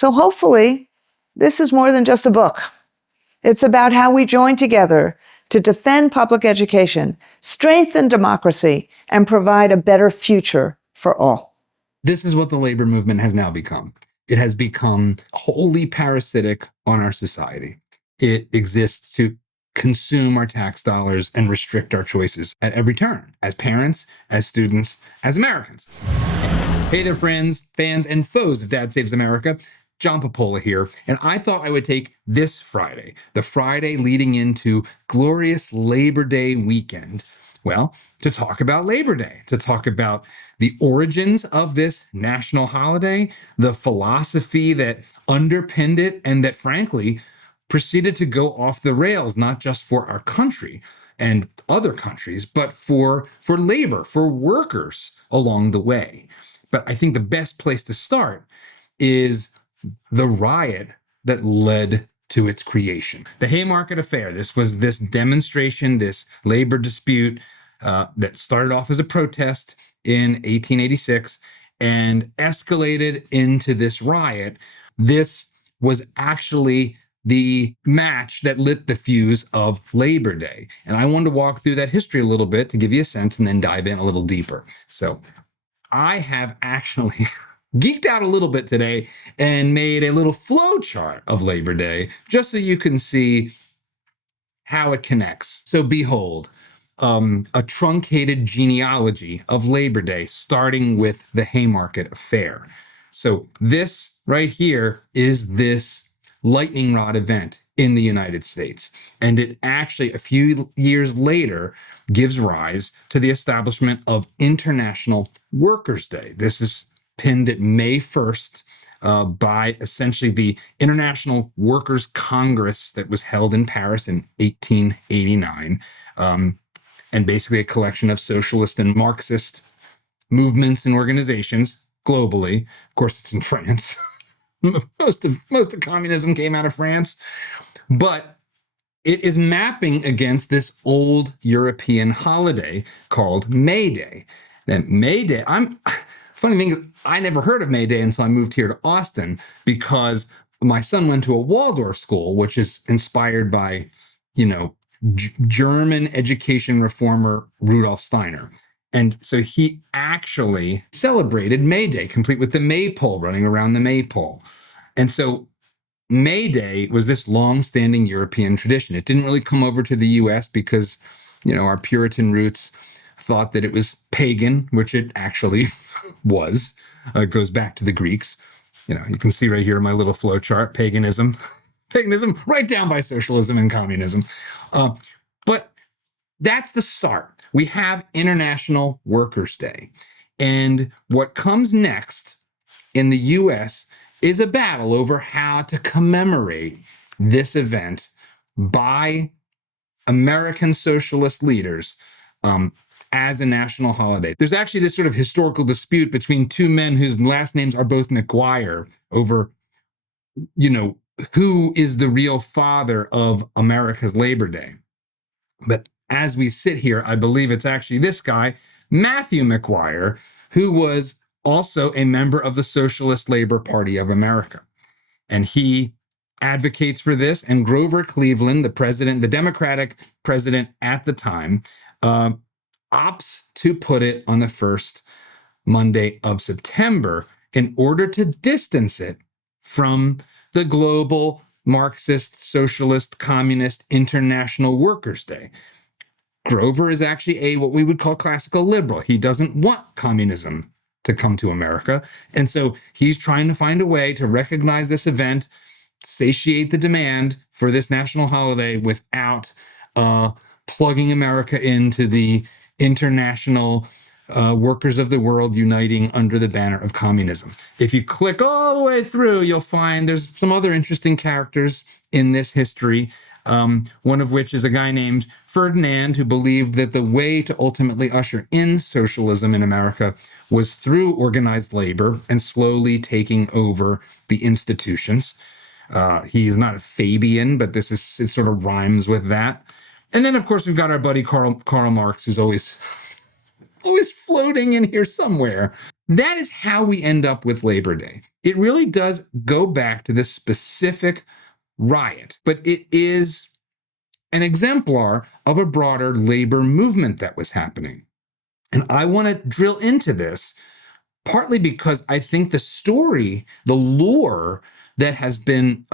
So hopefully, this is more than just a book. It's about how we join together to defend public education, strengthen democracy, and provide a better future for all. This is what the labor movement has now become. It has become wholly parasitic on our society. It exists to consume our tax dollars and restrict our choices at every turn, as parents, as students, as Americans. Hey there, friends, fans, and foes of Dad Saves America. John Popola here, and I thought I would take this Friday, the Friday leading into glorious Labor Day weekend, well, to talk about Labor Day, to talk about the origins of this national holiday, the philosophy that underpinned it, and that frankly proceeded to go off the rails, not just for our country and other countries, but for labor, for workers along the way. But I think the best place to start is the riot that led to its creation. The Haymarket Affair. This was this demonstration, this labor dispute that started off as a protest in 1886 and escalated into this riot. This was actually the match that lit the fuse of Labor Day. And I wanted to walk through that history a little bit to give you a sense and then dive in a little deeper. So I have actually geeked out a little bit today and made a little flow chart of Labor Day just so you can see how it connects. So behold, a truncated genealogy of Labor Day, starting with the Haymarket Affair. So this right here is this lightning rod event in the United States. And it actually, a few years later, gives rise to the establishment of International Workers' Day. This is pinned at May 1st by essentially the International Workers' Congress that was held in Paris in 1889. And basically a collection of socialist and Marxist movements and organizations globally. Of course, it's in France. Most of communism came out of France, but it is mapping against this old European holiday called May Day. And May Day, funny thing is, I never heard of May Day until I moved here to Austin because my son went to a Waldorf school, which is inspired by, German education reformer Rudolf Steiner. And so he actually celebrated May Day, complete with the maypole, running around the maypole. And so May Day was this long-standing European tradition. It didn't really come over to the US because, our Puritan roots thought that it was pagan, which it actually was. It goes back to the Greeks. You can see right here in my little flow chart, paganism, right down by socialism and communism. But that's the start. We have International Workers' Day. And what comes next in the US is a battle over how to commemorate this event by American socialist leaders as a national holiday. There's actually this sort of historical dispute between two men whose last names are both McGuire over, who is the real father of America's Labor Day. But as we sit here, I believe it's actually this guy, Matthew McGuire, who was also a member of the Socialist Labor Party of America. And he advocates for this. And Grover Cleveland, the Democratic president at the time, opts to put it on the first Monday of September in order to distance it from the global Marxist, Socialist, Communist International Workers' Day. Grover is actually what we would call classical liberal. He doesn't want communism to come to America. And so he's trying to find a way to recognize this event, satiate the demand for this national holiday without plugging America into the international workers of the world uniting under the banner of communism. If you click all the way through, you'll find there's some other interesting characters in this history, one of which is a guy named Ferdinand, who believed that the way to ultimately usher in socialism in America was through organized labor and slowly taking over the institutions. He is not a Fabian, but it sort of rhymes with that. And then, of course, we've got our buddy Karl Marx, who's always always floating in here somewhere. That is how we end up with Labor Day. It really does go back to this specific riot, but it is an exemplar of a broader labor movement that was happening. And I want to drill into this partly because I think the story, the lore that has been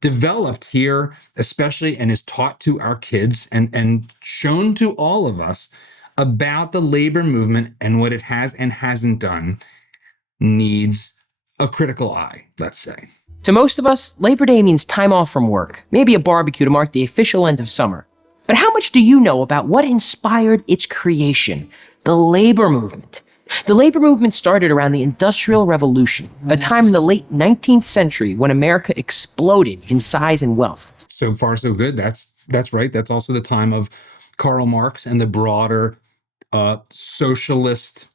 developed here, especially, and is taught to our kids and shown to all of us about the labor movement and what it has and hasn't done needs a critical eye, let's say. To most of us, Labor Day means time off from work, maybe a barbecue to mark the official end of summer. But how much do you know about what inspired its creation? The labor movement. The labor movement started around the Industrial Revolution, a time in the late 19th century when America exploded in size and wealth. So far, so good. That's right. That's also the time of Karl Marx and the broader socialist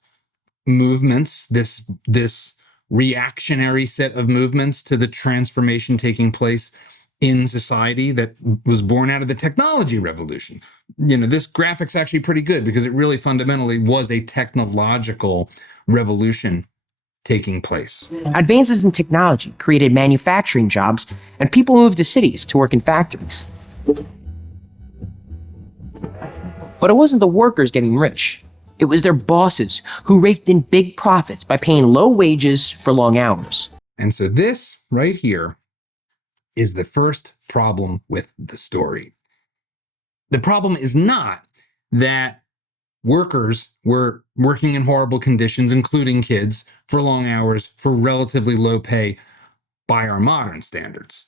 movements, this reactionary set of movements to the transformation taking place in society that was born out of the technology revolution. This graphic's actually pretty good because it really fundamentally was a technological revolution taking place. Advances in technology created manufacturing jobs, and people moved to cities to work in factories. But it wasn't the workers getting rich. It was their bosses who raked in big profits by paying low wages for long hours. And so this right here is the first problem with the story. The problem is not that workers were working in horrible conditions, including kids, for long hours, for relatively low pay by our modern standards.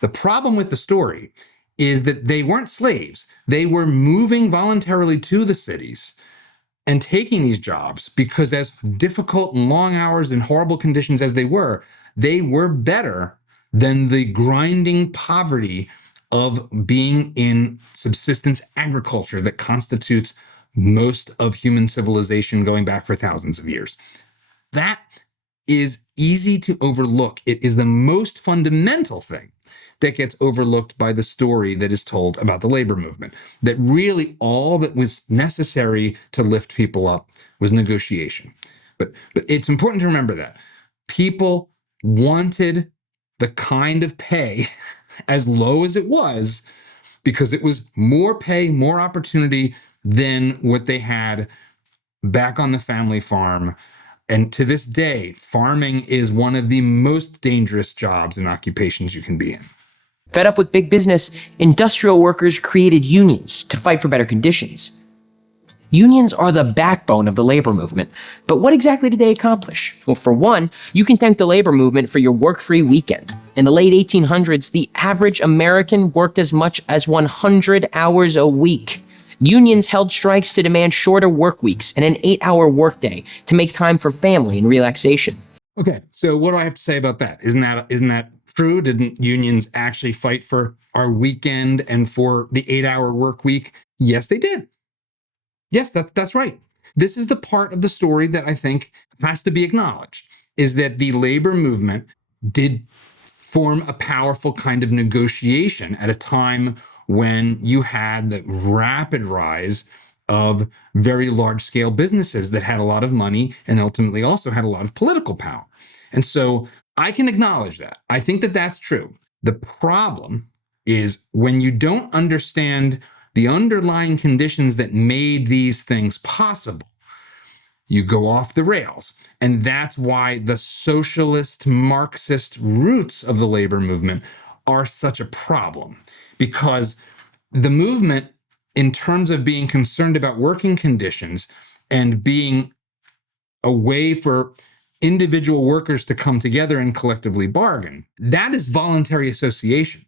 The problem with the story is that they weren't slaves. They were moving voluntarily to the cities and taking these jobs because, as difficult and long hours and horrible conditions as they were better than the grinding poverty of being in subsistence agriculture that constitutes most of human civilization going back for thousands of years. That is easy to overlook. It is the most fundamental thing that gets overlooked by the story that is told about the labor movement, that really all that was necessary to lift people up was negotiation. But it's important to remember that people wanted the kind of pay as low as it was because it was more pay, more opportunity than what they had back on the family farm. And to this day, farming is one of the most dangerous jobs and occupations you can be in. Fed up with big business, industrial workers created unions to fight for better conditions. Unions are the backbone of the labor movement, but what exactly did they accomplish? Well, for one, you can thank the labor movement for your work-free weekend. In the late 1800s, the average American worked as much as 100 hours a week. Unions held strikes to demand shorter work weeks and an 8-hour workday to make time for family and relaxation. Okay, so what do I have to say about that? Isn't that true? Didn't unions actually fight for our weekend and for the 8-hour work week? Yes, they did. Yes, that's right. This is the part of the story that I think has to be acknowledged, is that the labor movement did form a powerful kind of negotiation at a time when you had the rapid rise of very large-scale businesses that had a lot of money and ultimately also had a lot of political power. And so I can acknowledge that. I think that that's true. The problem is when you don't understand the underlying conditions that made these things possible, you go off the rails. And that's why the socialist, Marxist roots of the labor movement are such a problem. Because the movement, in terms of being concerned about working conditions and being a way for individual workers to come together and collectively bargain, that is voluntary association.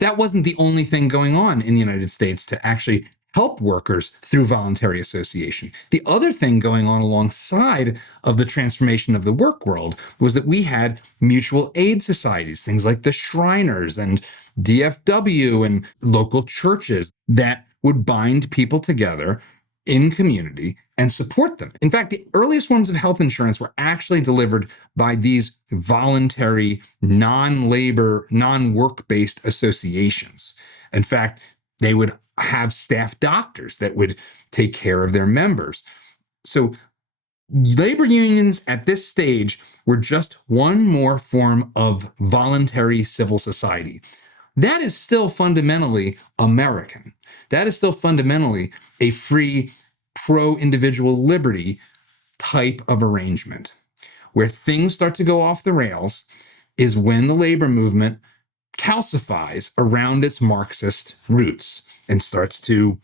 That wasn't the only thing going on in the United States to actually help workers through voluntary association. The other thing going on alongside of the transformation of the work world was that we had mutual aid societies, things like the Shriners and DFW and local churches that would bind people together in community and support them. In fact, the earliest forms of health insurance were actually delivered by these voluntary, non-labor, non-work-based associations. In fact, they would have staff doctors that would take care of their members. So labor unions at this stage were just one more form of voluntary civil society. That is still fundamentally American. That is still fundamentally a free, pro-individual liberty type of arrangement. Where things start to go off the rails is when the labor movement calcifies around its Marxist roots and starts to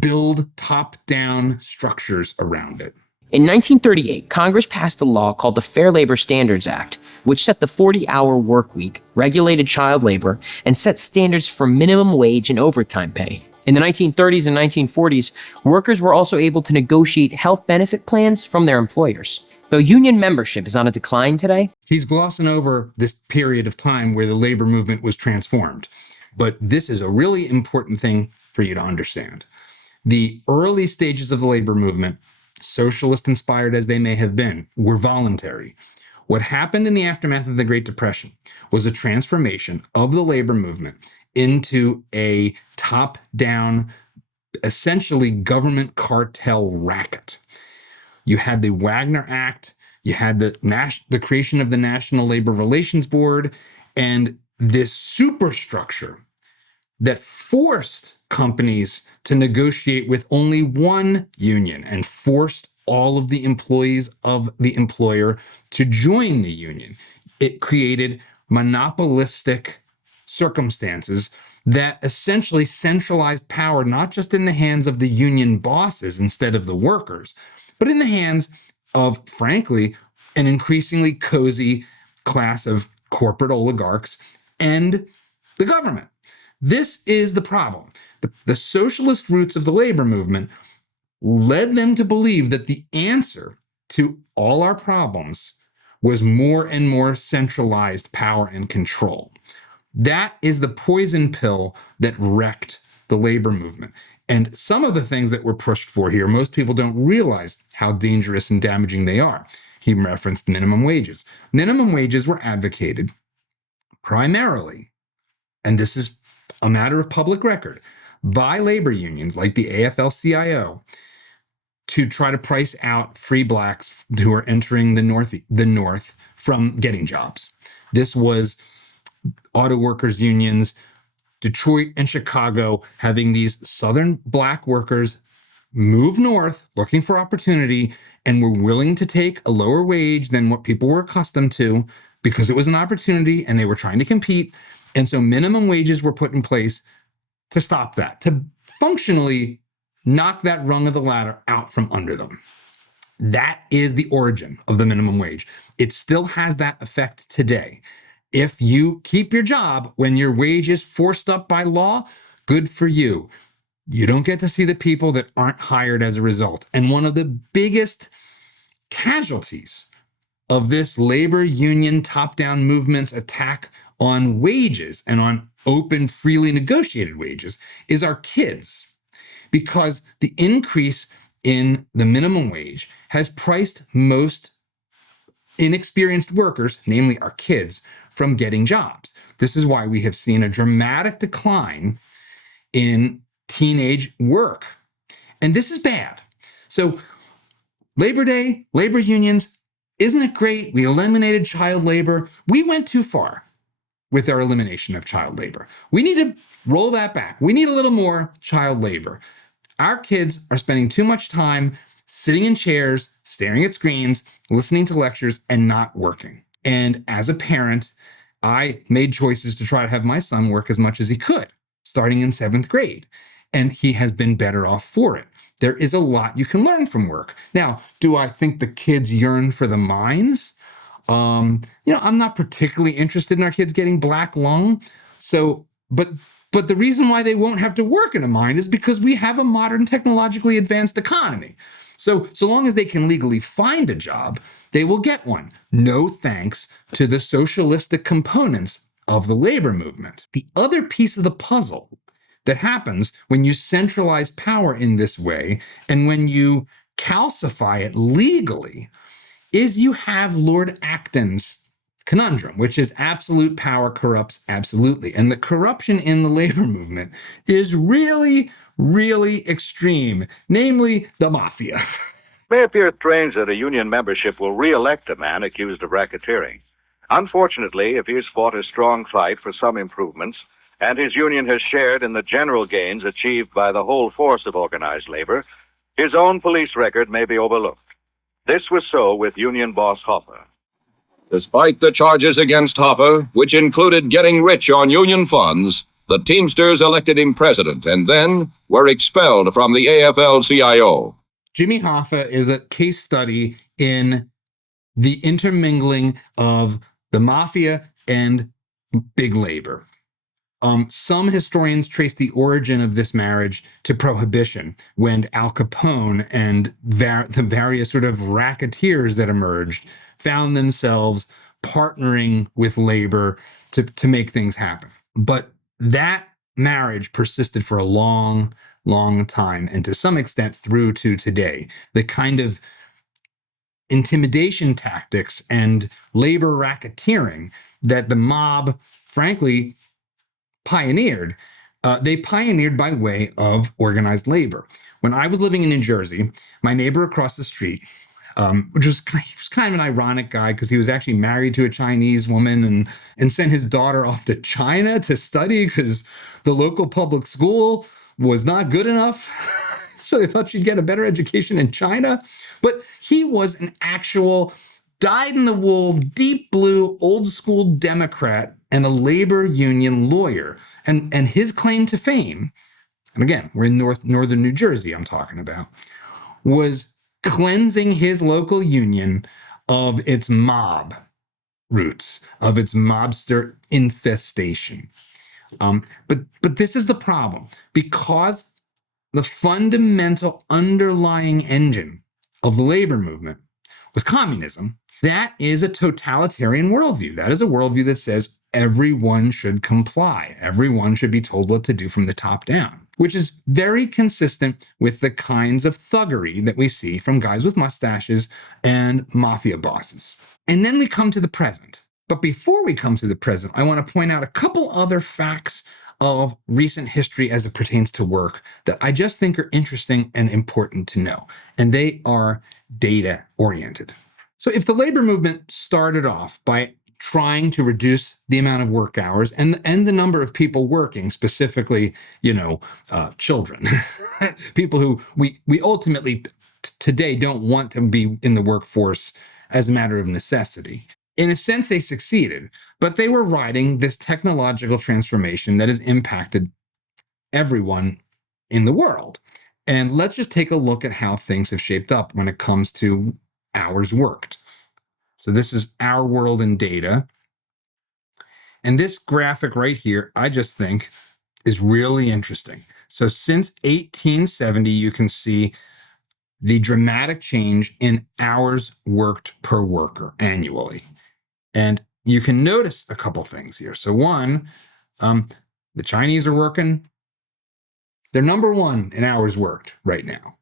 build top-down structures around it. In 1938, Congress passed a law called the Fair Labor Standards Act, which set the 40-hour work week, regulated child labor, and set standards for minimum wage and overtime pay. In the 1930s and 1940s, workers were also able to negotiate health benefit plans from their employers. Though union membership is on a decline today, he's glossing over this period of time where the labor movement was transformed. But this is a really important thing for you to understand. The early stages of the labor movement, socialist inspired as they may have been, were voluntary. What happened in the aftermath of the Great Depression was a transformation of the labor movement into a top-down, essentially government cartel racket. You had the Wagner Act, you had the creation of the National Labor Relations Board, and this superstructure that forced companies to negotiate with only one union and forced all of the employees of the employer to join the union. It created monopolistic circumstances that essentially centralized power, not just in the hands of the union bosses instead of the workers, but in the hands of, frankly, an increasingly cozy class of corporate oligarchs and the government. This is the problem. The socialist roots of the labor movement led them to believe that the answer to all our problems was more and more centralized power and control. That is the poison pill that wrecked the labor movement. And some of the things that were pushed for here, most people don't realize how dangerous and damaging they are. He referenced minimum wages. Minimum wages were advocated primarily, and this is a matter of public record, by labor unions like the AFL-CIO to try to price out free blacks who are entering the North from getting jobs. This was auto workers unions, Detroit and Chicago, having these Southern black workers move north looking for opportunity and were willing to take a lower wage than what people were accustomed to because it was an opportunity and they were trying to compete. And so minimum wages were put in place to stop that, to functionally knock that rung of the ladder out from under them. That is the origin of the minimum wage. It still has that effect today. If you keep your job when your wage is forced up by law, good for you. You don't get to see the people that aren't hired as a result. And one of the biggest casualties of this labor union top-down movement's attack on wages and on open, freely negotiated wages is our kids. Because the increase in the minimum wage has priced most inexperienced workers, namely our kids, from getting jobs. This is why we have seen a dramatic decline in teenage work. And this is bad. So Labor Day, labor unions, isn't it great? We eliminated child labor. We went too far with our elimination of child labor. We need to roll that back. We need a little more child labor. Our kids are spending too much time sitting in chairs, staring at screens, listening to lectures, and not working. And as a parent, I made choices to try to have my son work as much as he could, starting in 7th grade. And he has been better off for it. There is a lot you can learn from work. Now, do I think the kids yearn for the mines? I'm not particularly interested in our kids getting black lung. So, but the reason why they won't have to work in a mine is because we have a modern, technologically advanced economy. So long as they can legally find a job, they will get one. No thanks to the socialistic components of the labor movement. The other piece of the puzzle that happens when you centralize power in this way and when you calcify it legally is you have Lord Acton's conundrum, which is absolute power corrupts absolutely. And the corruption in the labor movement is really, really extreme, namely the Mafia. may appear strange that a union membership will re-elect a man accused of racketeering. Unfortunately, if he has fought a strong fight for some improvements, and his union has shared in the general gains achieved by the whole force of organized labor, his own police record may be overlooked. This was so with union boss Hoffa. Despite the charges against Hoffa, which included getting rich on union funds, the Teamsters elected him president and then were expelled from the AFL-CIO. Jimmy Hoffa is a case study in the intermingling of the mafia and big labor. Some historians trace the origin of this marriage to Prohibition, when Al Capone and the various sort of racketeers that emerged found themselves partnering with labor to make things happen. But that marriage persisted for a long, long time, and to some extent through to today. The kind of intimidation tactics and labor racketeering that the mob, frankly, pioneered, they pioneered by way of organized labor. When I was living in New Jersey, my neighbor across the street, which was kind of an ironic guy because he was actually married to a Chinese woman and sent his daughter off to China to study because the local public school was not good enough. So they thought she'd get a better education in China. But he was an actual dyed-in-the-wool, deep blue, old-school Democrat and a labor union lawyer. And his claim to fame, and again, we're in northern New Jersey I'm talking about, was cleansing his local union of its mob roots, of its mobster infestation. But this is the problem. Because the fundamental underlying engine of the labor movement was communism, that is a totalitarian worldview. That is a worldview that says everyone should comply. Everyone should be told what to do from the top down, which is very consistent with the kinds of thuggery that we see from guys with mustaches and mafia bosses. And then we come to the present. But before we come to the present, I want to point out a couple other facts of recent history as it pertains to work that I just think are interesting and important to know. And they are data oriented. So if the labor movement started off by trying to reduce the amount of work hours and the number of people working, specifically, children, people who we ultimately today don't want to be in the workforce as a matter of necessity. In a sense, they succeeded, but they were riding this technological transformation that has impacted everyone in the world. And let's just take a look at how things have shaped up when it comes to hours worked. So this is our world in data. And this graphic right here, I just think is really interesting. So since 1870, you can see the dramatic change in hours worked per worker annually. And you can notice a couple things here. So one, the Chinese are working. They're number one in hours worked right now.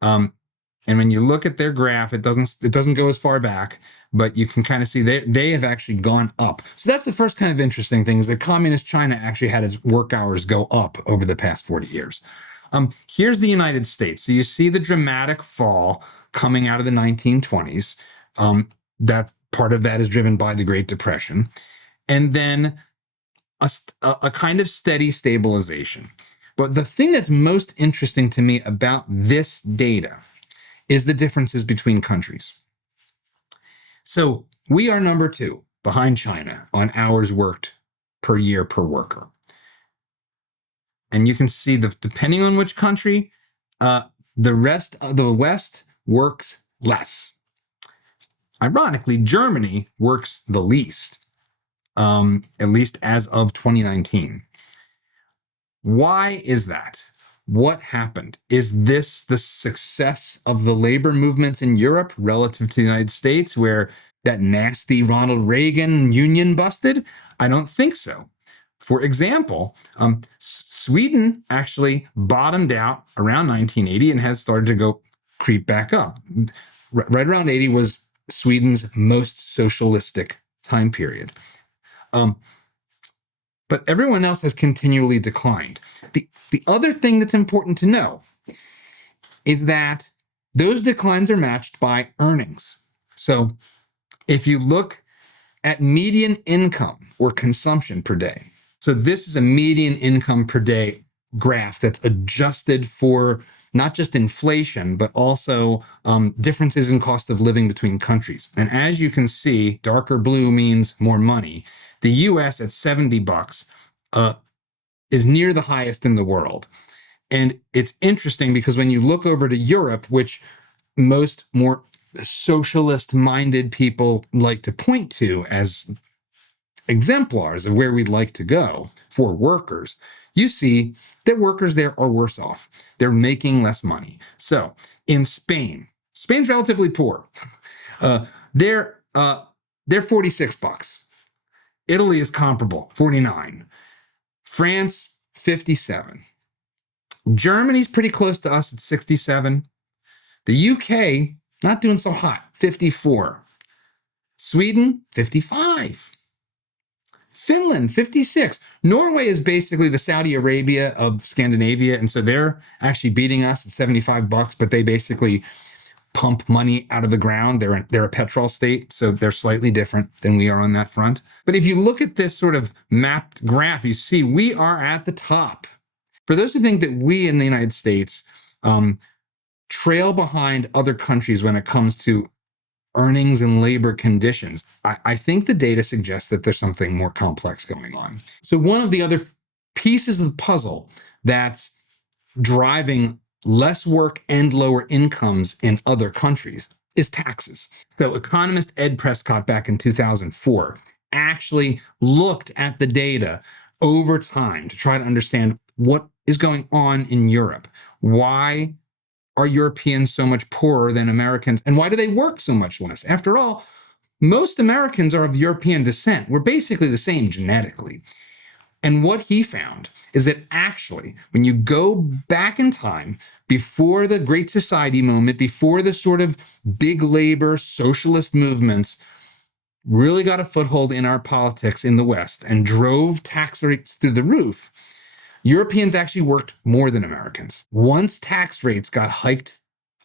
And when you look at their graph, it doesn't go as far back, but you can kind of see they have actually gone up. So that's the first kind of interesting thing, is that communist China actually had its work hours go up over the past 40 years. Here's the United States. So you see the dramatic fall coming out of the 1920s. That part of that is driven by the Great Depression. And then a kind of steady stabilization. But the thing that's most interesting to me about this data is the differences between countries. So we are number 2 behind China on hours worked per year per worker. And you can see that depending on which country, the rest of the West works less. Ironically, Germany works the least, at least as of 2019. Why is that? What happened? Is this the success of the labor movements in Europe relative to the United States, where that nasty Ronald Reagan union busted? I don't think so. For example, Sweden actually bottomed out around 1980 and has started to go creep back up. Right around 80 was Sweden's most socialistic time period. But everyone else has continually declined. The other thing that's important to know is that Those declines are matched by earnings. So if you look at median income or consumption per day, so this is a median income per day graph that's adjusted for not just inflation, but also differences in cost of living between countries. And as you can see, darker blue means more money. The US at $70 is near the highest in the world. And it's interesting because when you look over to Europe, which most more socialist-minded people like to point to as exemplars of where we'd like to go for workers, you see that workers there are worse off. They're making less money. So in Spain, Spain's relatively poor. They're $46. Italy is comparable, 49. France, 57. Germany's pretty close to us at 67. The UK, not doing so hot, 54. Sweden, 55. Finland, 56. Norway is basically the Saudi Arabia of Scandinavia, and so they're actually beating us at $75, but they basically pump money out of the ground. They're a petrol state, so they're slightly different than we are on that front. But if you look at this sort of mapped graph, you see we are at the top. For those who think that we in the United States trail behind other countries when it comes to earnings and labor conditions, I think the data suggests that there's something more complex going on. So one of the other pieces of the puzzle that's driving less work and lower incomes in other countries is taxes. So economist Ed Prescott back in 2004 actually looked at the data over time to try to understand what is going on in Europe. Why are Europeans so much poorer than Americans? And why do they work so much less? After all, most Americans are of European descent. We're basically the same genetically. And what he found is that actually, when you go back in time, before the Great Society movement, before the sort of big labor socialist movements really got a foothold in our politics in the West and drove tax rates through the roof, Europeans actually worked more than Americans. Once tax rates got hiked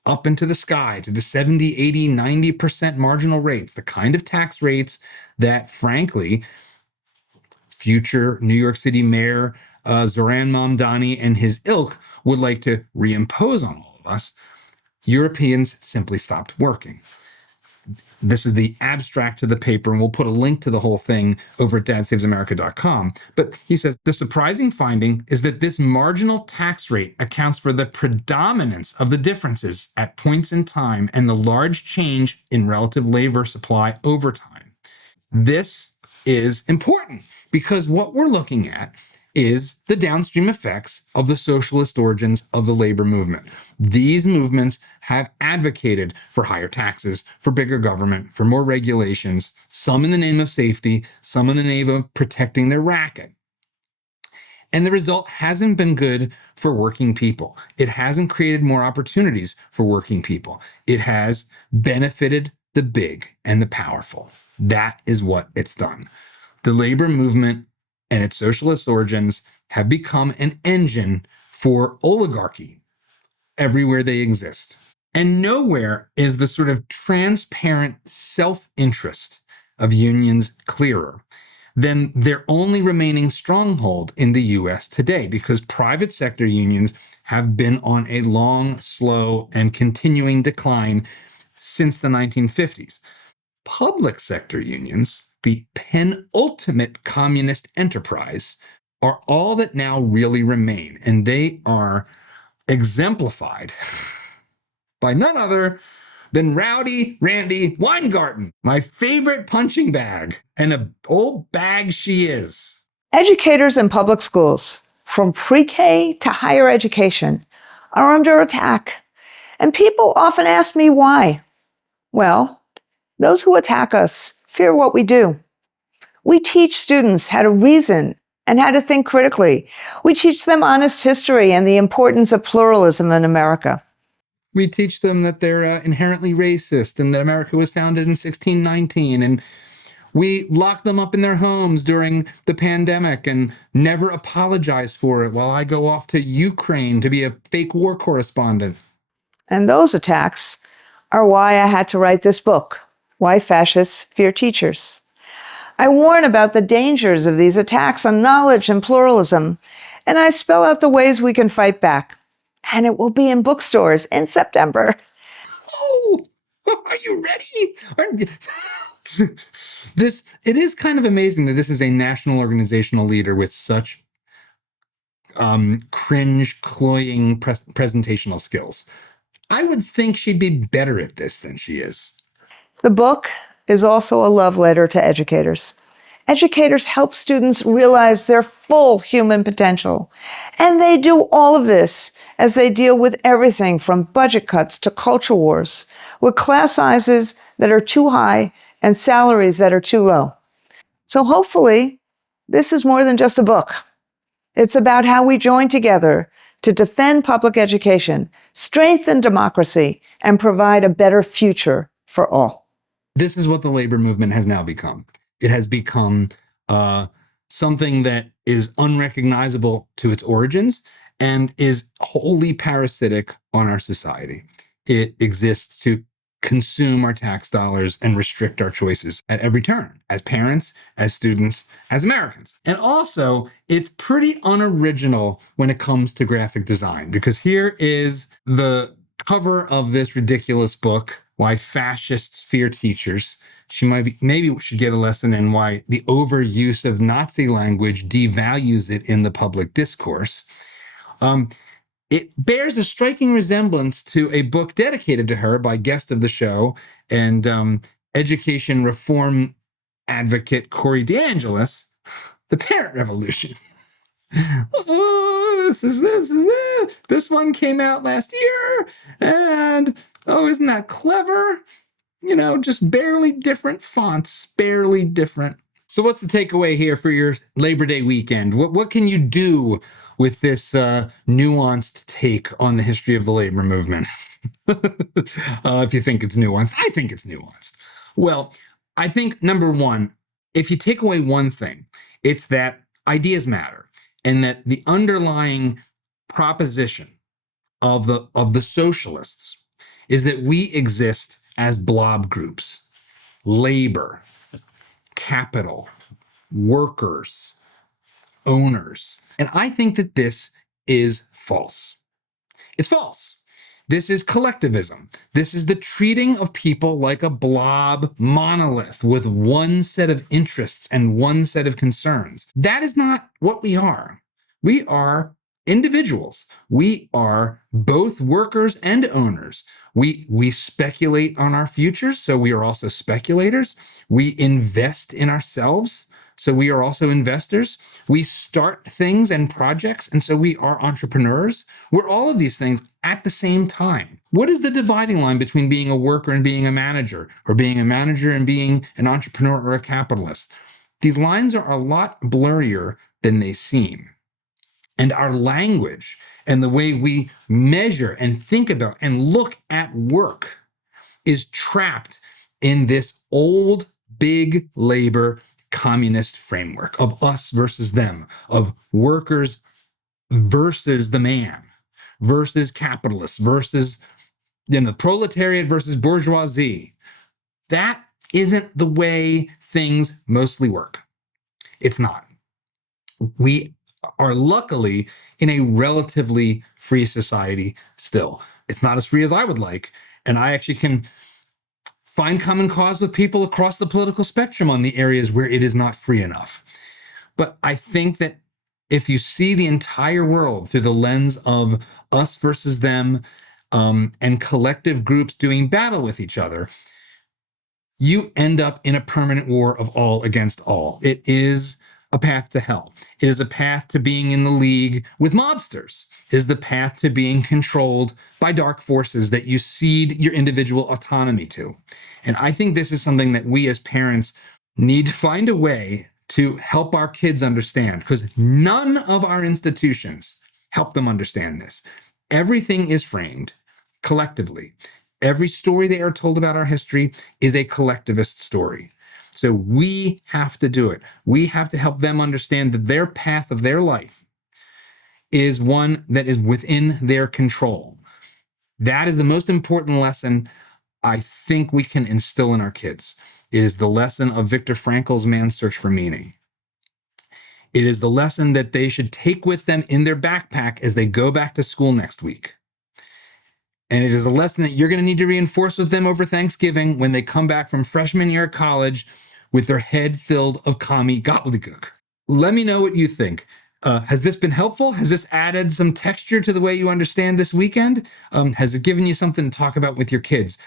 up into the sky to the 70, 80, 90% marginal rates, the kind of tax rates that, frankly, future New York City Mayor Zoran Mamdani and his ilk would like to reimpose on all of us, Europeans simply stopped working. This is the abstract to the paper, and we'll put a link to the whole thing over at dadssavesamerica.com. But he says, the surprising finding is that this marginal tax rate accounts for the predominance of the differences at points in time and the large change in relative labor supply over time. This is important because what we're looking at is the downstream effects of the socialist origins of the labor movement. These movements have advocated for higher taxes, for bigger government, for more regulations, some in the name of safety, some in the name of protecting their racket. And the result hasn't been good for working people. It hasn't created more opportunities for working people. It has benefited the big and the powerful. That is what it's done. The labor movement and its socialist origins have become an engine for oligarchy everywhere they exist. And nowhere is the sort of transparent self-interest of unions clearer than their only remaining stronghold in the US today, because private sector unions have been on a long, slow, and continuing decline since the 1950s. Public sector unions, the penultimate communist enterprise, are all that now really remain, and they are exemplified by none other than Rowdy Randy Weingarten, my favorite punching bag, and an old bag she is. Educators in public schools, from pre-K to higher education, are under attack, and people often ask me why. Well, those who attack us fear what we do. We teach students how to reason and how to think critically. We teach them honest history and the importance of pluralism in America. We teach them that they're inherently racist and that America was founded in 1619. And we lock them up in their homes during the pandemic and never apologize for it while I go off to Ukraine to be a fake war correspondent. And those attacks are why I had to write this book, Why Fascists Fear Teachers. I warn about the dangers of these attacks on knowledge and pluralism, and I spell out the ways we can fight back. And it will be in bookstores in September. Oh, are you ready? It is kind of amazing that this is a national organizational leader with such cringe, cloying presentational skills. I would think she'd be better at this than she is. The book is also a love letter to educators. Educators help students realize their full human potential. And they do all of this as they deal with everything from budget cuts to culture wars, with class sizes that are too high and salaries that are too low. So hopefully, this is more than just a book. It's about how we join together to defend public education, strengthen democracy, and provide a better future for all. This is what the labor movement has now become. It has become something that is unrecognizable to its origins and is wholly parasitic on our society. It exists to consume our tax dollars and restrict our choices at every turn, as parents, as students, as Americans. And also, it's pretty unoriginal when it comes to graphic design, because here is the cover of this ridiculous book, Why Fascists Fear Teachers. Maybe we should get a lesson in why the overuse of Nazi language devalues it in the public discourse. It bears a striking resemblance to a book dedicated to her by guest of the show and education reform advocate Corey DeAngelis, The Parent Revolution. Oh, this one came out last year, and oh, isn't that clever? You know, just barely different fonts, barely different. So what's the takeaway here for your Labor Day weekend? What can you do with this nuanced take on the history of the labor movement? If you think it's nuanced, I think it's nuanced. Well, I think number one, if you take away one thing, it's that ideas matter, and that the underlying proposition of the socialists is that we exist as blob groups: labor, capital, workers, owners. And I think that this is false. It's false. This is collectivism. This is the treating of people like a blob monolith with one set of interests and one set of concerns. That is not what we are. We are individuals. We are both workers and owners. We speculate on our futures, so we are also speculators. We invest in ourselves, so we are also investors. We start things and projects, and so we are entrepreneurs. We're all of these things at the same time. What is the dividing line between being a worker and being a manager, or being a manager and being an entrepreneur or a capitalist? These lines are a lot blurrier than they seem. And our language and the way we measure and think about and look at work is trapped in this old, big labor communist framework of us versus them, of workers versus the man, versus capitalists, versus the proletariat versus bourgeoisie. That isn't the way things mostly work. It's not. We are luckily in a relatively free society still. It's not as free as I would like, and I actually can find common cause with people across the political spectrum on the areas where it is not free enough. But I think that if you see the entire world through the lens of us versus them, and collective groups doing battle with each other, you end up in a permanent war of all against all. It is a path to hell. It is a path to being in the league with mobsters. It is the path to being controlled by dark forces that you cede your individual autonomy to. And I think this is something that we as parents need to find a way to help our kids understand, because none of our institutions help them understand this. Everything is framed collectively. Every story they are told about our history is a collectivist story. So we have to do it. We have to help them understand that their path of their life is one that is within their control. That is the most important lesson I think we can instill in our kids. It is the lesson of Viktor Frankl's Man's Search for Meaning. It is the lesson that they should take with them in their backpack as they go back to school next week. And it is a lesson that you're going to need to reinforce with them over Thanksgiving when they come back from freshman year of college with their head filled of commie gobbledygook. Let me know what you think. Has this been helpful? Has this added some texture to the way you understand this weekend? Has it given you something to talk about with your kids?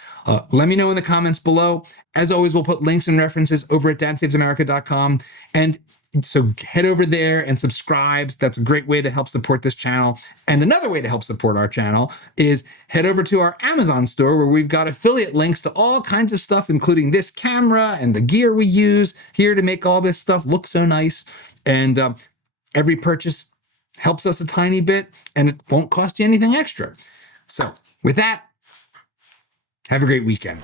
Let me know in the comments below. As always, we'll put links and references over at dadsavesamerica.com. And so head over there and subscribe. That's a great way to help support this channel. And another way to help support our channel is head over to our Amazon store, where we've got affiliate links to all kinds of stuff, including this camera and the gear we use here to make all this stuff look so nice. And every purchase helps us a tiny bit, and it won't cost you anything extra. So with that, have a great weekend.